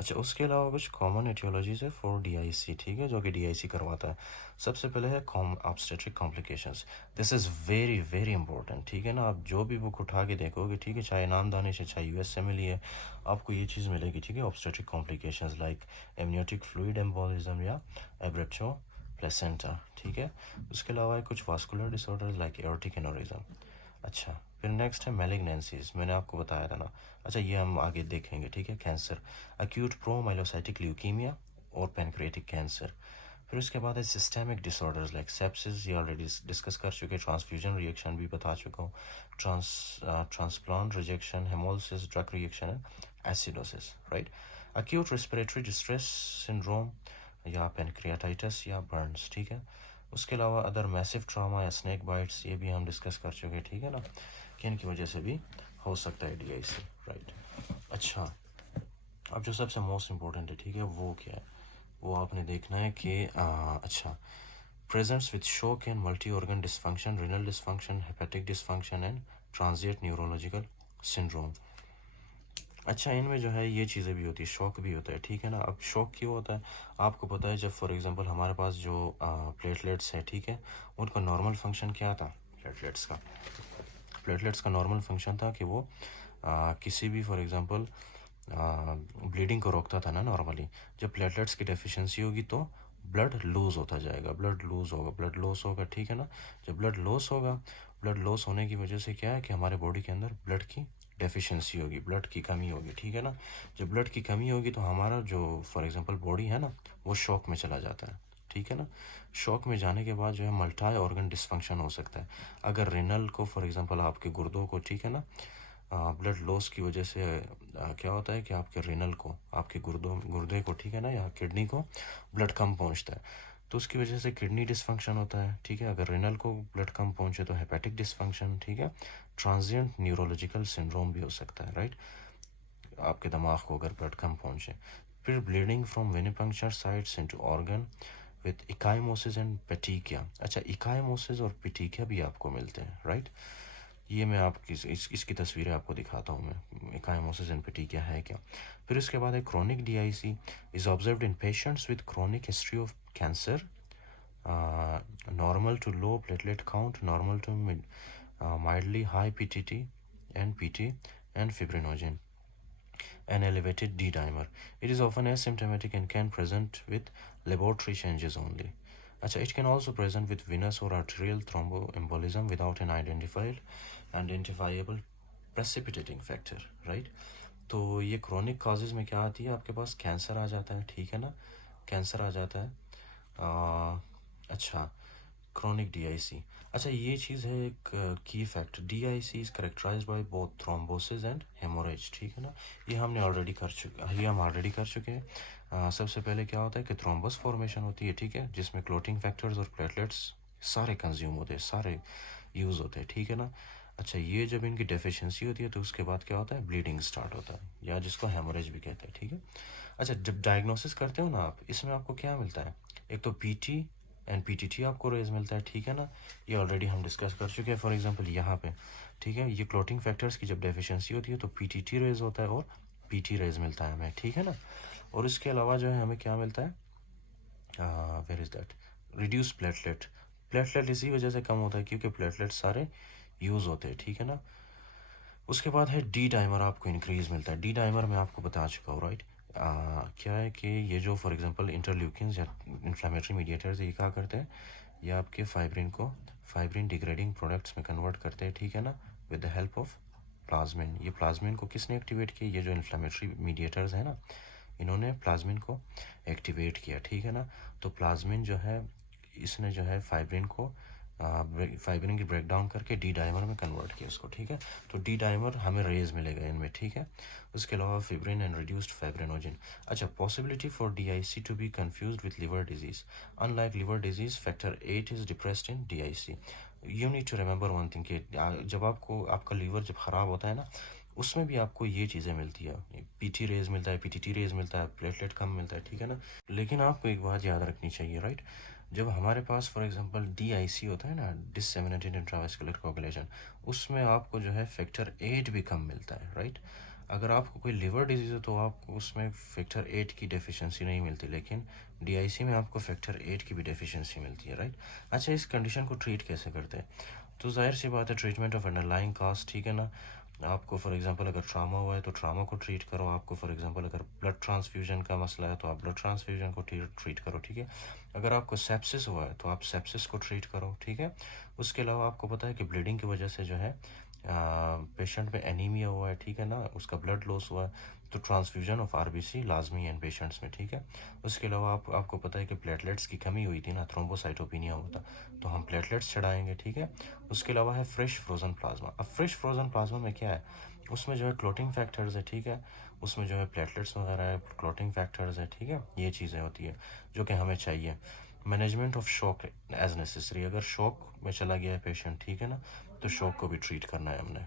अच्छा, उसके अलावा कुछ कॉमन एटियोलॉजीज़ है फॉर डीआईसी, ठीक है, जो कि डीआईसी करवाता है। सबसे पहले है obstetric complications. This is very very important, ठीक है ना। आप जो भी बुक उठा के देखोगे, ठीक है, चाहे नामदानी से चाहे यूएस से मिली है, आपको ये चीज़ मिलेगी, ठीक है। Obstetric complications like amniotic fluid embolism या एब्रेप्टो प्लेसेंटा, ठीक है। उसके अलावा है कुछ vascular disorders like aortic aneurysm. अच्छा, फिर नेक्स्ट है मैलिग्नेंसीज, मैंने आपको बताया था ना। अच्छा, ये हम आगे देखेंगे, ठीक है। कैंसर, acute प्रोमाइलोसाइटिक ल्यूकीमिया और पैनक्रियाटिक कैंसर। फिर उसके बाद है सिस्टेमिक डिसऑर्डर्स लाइक सेप्सिस, ये ऑलरेडी डिस्कस कर चुके। ट्रांसफ्यूजन रिएक्शन भी बता चुका हूँ। Transplant rejection, haemolysis, drug reaction, acidosis, right. acute respiratory distress syndrome या पैनक्रियाटाइटिस या बर्न्स, ठीक है। उसके अलावा अदर मैसिव ट्रामा या स्नेक बाइट्स, ये भी हम डिस्कस कर चुके, ठीक है ना, कि इनकी वजह से भी हो सकता है डीआईसी, राइट। अच्छा, अब जो सबसे मोस्ट इम्पोर्टेंट है, ठीक है, वो क्या है, वो आपने देखना है कि अच्छा, presents with shock and multi organ dysfunction, renal dysfunction, hepatic dysfunction and transient neurological syndrome. अच्छा, इनमें जो है ये चीज़ें भी होती है, शॉक भी होता है, ठीक है ना। अब शॉक क्यों होता है, आपको पता है, जब फॉर एग्जांपल हमारे पास जो प्लेटलेट्स है, ठीक है, उनका नॉर्मल फंक्शन क्या था। प्लेटलेट्स का नॉर्मल फंक्शन था कि वो किसी भी फॉर एग्जांपल ब्लीडिंग को रोकता था ना नॉर्मली। जब प्लेटलेट्स की डेफिशिएंसी होगी तो ब्लड लूज़ होता जाएगा, ब्लड लूज़ होगा, ब्लड लॉस होगा, ठीक है ना। जब ब्लड लॉस होगा, ब्लड लॉस होने की वजह से क्या है कि हमारे बॉडी के अंदर ब्लड की डेफिशिएंसी होगी, ब्लड की कमी होगी, ठीक है ना। जब ब्लड की कमी होगी तो हमारा जो फॉर एग्जांपल बॉडी है ना, वो शॉक में चला जाता है, ठीक है ना। शॉक में जाने के बाद जो है मल्टी ऑर्गन डिसफंक्शन हो सकता है। अगर रेनल को फॉर एग्जांपल आपके गुर्दों को, ठीक है ना, ब्लड लॉस की वजह से क्या होता है कि आपके रेनल को, आपके गुर्दे को, ठीक है ना, या किडनी को ब्लड कम पहुंचता है, तो उसकी वजह से किडनी डिसफंक्शन होता है, ठीक है। अगर रेनल को ब्लड कम पहुंचे तो हेपेटिक डिसफंक्शन, ठीक है। ट्रांजिएंट न्यूरोलॉजिकल सिंड्रोम भी हो सकता है, राइट, आपके दिमाग को अगर ब्लड कम पहुंचे। फिर bleeding from venipuncture sites into organ with ecchymosis and petechiae. अच्छा, इकाइमोसिस और पेटिकिया भी आपको मिलते हैं, राइट। ये मैं आपकी इसकी तस्वीरें आपको दिखाता हूँ मैं, इकाइमोसिस एंड पेटिकिया है क्या। फिर इसके बाद है chronic DIC is observed in patients with chronic history of cancer, normal to low platelet count, normal to mildly high PTT and PT and fibrinogen, and elevated D dimer. It is often asymptomatic and can present with laboratory changes only. Acha, it can also present with venous or arterial thromboembolism without an identifiable precipitating factor, right? तो ये chronic causes में क्या आती है, आपके पास cancer आ जाता है, ठीक है ना, कैंसर आ जाता है। अच्छा, क्रोनिक डीआईसी। अच्छा, ये चीज़ है एक की factor, DIC is characterised by both thrombosis and haemorrhage, ठीक है ना। ये हमने ऑलरेडी कर चुके, ये हम ऑलरेडी कर चुके हैं। सबसे पहले क्या होता है कि थ्रोम्बस फॉर्मेशन होती है, ठीक है, जिसमें क्लोटिंग फैक्टर्स और प्लेटलेट्स सारे कंज्यूम होते हैं, सारे यूज़ होते हैं, ठीक है ना। अच्छा, ये जब इनकी डेफिशिएंसी होती है तो उसके बाद क्या होता है, ब्लीडिंग स्टार्ट होता है, या जिसको हेमोरेज भी कहते हैं, ठीक है। अच्छा, जब डायग्नोसिस करते हो ना आप, इसमें आपको क्या मिलता है, एक तो पीटी एंड पीटीटी आपको रेज मिलता है, ठीक है ना। ये ऑलरेडी हम डिस्कस कर चुके हैं। फॉर एग्जांपल यहाँ पे, ठीक है, ये क्लोटिंग फैक्टर्स की जब डेफिशिएंसी होती है तो पीटीटी रेज होता है और पीटी रेज मिलता है हमें, ठीक है ना। और इसके अलावा जो है हमें क्या मिलता है, where is that, reduce platelet. Platelet इसी वजह से कम होता है क्योंकि प्लेटलेट सारे यूज़ होते हैं, ठीक है ना। उसके बाद है डी डाइमर, आपको इंक्रीज मिलता है। डी डाइमर मैं आपको बता चुका हूँ, राइट। क्या है कि ये जो फॉर एग्जांपल इंटरल्यूकिन्स या इन्फ्लेमेटरी मीडिएटर्स, ये क्या करते हैं, ये आपके फाइब्रिन डिग्रेडिंग प्रोडक्ट्स में कन्वर्ट करते हैं, ठीक है ना, with the help of plasmin. ये प्लाज्मिन को किसने एक्टिवेट किया, ये जो इन्फ्लेमेटरी मीडिएटर्स है ना, इन्होंने प्लाज्मिन को एक्टिवेट किया, ठीक है ना। तो प्लाज्मिन जो है, इसने जो है फाइब्रिन की ब्रेक डाउन करके डी डाइमर में कन्वर्ट किया इसको, ठीक है। तो डी डाइमर हमें रेज मिलेगा इनमें, ठीक है। उसके अलावा फिब्रिन एंड रिड्यूस्ड फाइब्रिनोजन। अच्छा, possibility for DIC to be confused with liver disease. Unlike liver disease, factor 8 is depressed in DIC. You need to remember one thing कि जब आपको आपका लीवर जब ख़राब होता है ना, उसमें भी आपको ये चीज़ें मिलती है, पीटी रेज मिलता है, पीटीटी रेज मिलता है, प्लेटलेट कम मिलता है, ठीक है ना। लेकिन आपको एक बात याद रखनी चाहिए, राइट, जब हमारे पास फॉर एग्जांपल डीआईसी होता है ना, डिससेमिनेटेड इंट्रावेस्कुलर कोगुलेशन, उसमें आपको जो है फैक्टर 8 भी कम मिलता है, राइट। अगर आपको कोई लिवर डिजीज़ है तो आपको उसमें फैक्टर 8 की डेफिशिएंसी नहीं मिलती, लेकिन डीआईसी में आपको फैक्टर 8 की भी डेफिशिएंसी मिलती है, राइट। अच्छा, इस कंडीशन को ट्रीट कैसे करते हैं? तो जाहिर सी बात है, ट्रीटमेंट ऑफ अंडरलाइंग काज, ठीक है ना। आपको फॉर एग्जांपल अगर ट्रामा हुआ है तो ट्रामा को ट्रीट करो। आपको फॉर एग्जांपल अगर ब्लड ट्रांसफ्यूजन का मसला है तो आप ब्लड ट्रांसफ्यूजन को ट्रीट करो, ठीक है। अगर आपको सेप्सिस हुआ है तो आप सेप्सिस को ट्रीट करो, ठीक है। उसके अलावा आपको पता है कि ब्लीडिंग की वजह से जो है पेशेंट में एनीमिया हुआ है, ठीक है ना, उसका ब्लड लॉस हुआ है, तो ट्रांसफ्यूजन ऑफ आरबीसी लाजमी है इन पेशेंट्स में, ठीक है। उसके अलावा आपको पता है कि प्लेटलेट्स की कमी हुई थी ना, थ्रोम्बोसाइटोपिनिया हुआ था, तो हम प्लेटलेट्स चढ़ाएंगे, ठीक है। उसके अलावा है फ्रेश फ्रोज़न प्लाज्मा। अब फ्रेश फ्रोज़न प्लाज्मा में क्या है, उसमें जो है क्लोटिंग फैक्टर्स है, ठीक है। उसमें जो है प्लेटलेट्स वगैरह है, क्लोटिंग फैक्टर्स है, ठीक है। ये चीज़ें होती है जो कि हमें चाहिए। Management of shock as necessary, अगर शॉक में चला गया है पेशेंट, ठीक है ना, तो शॉक को भी ट्रीट करना है हमने।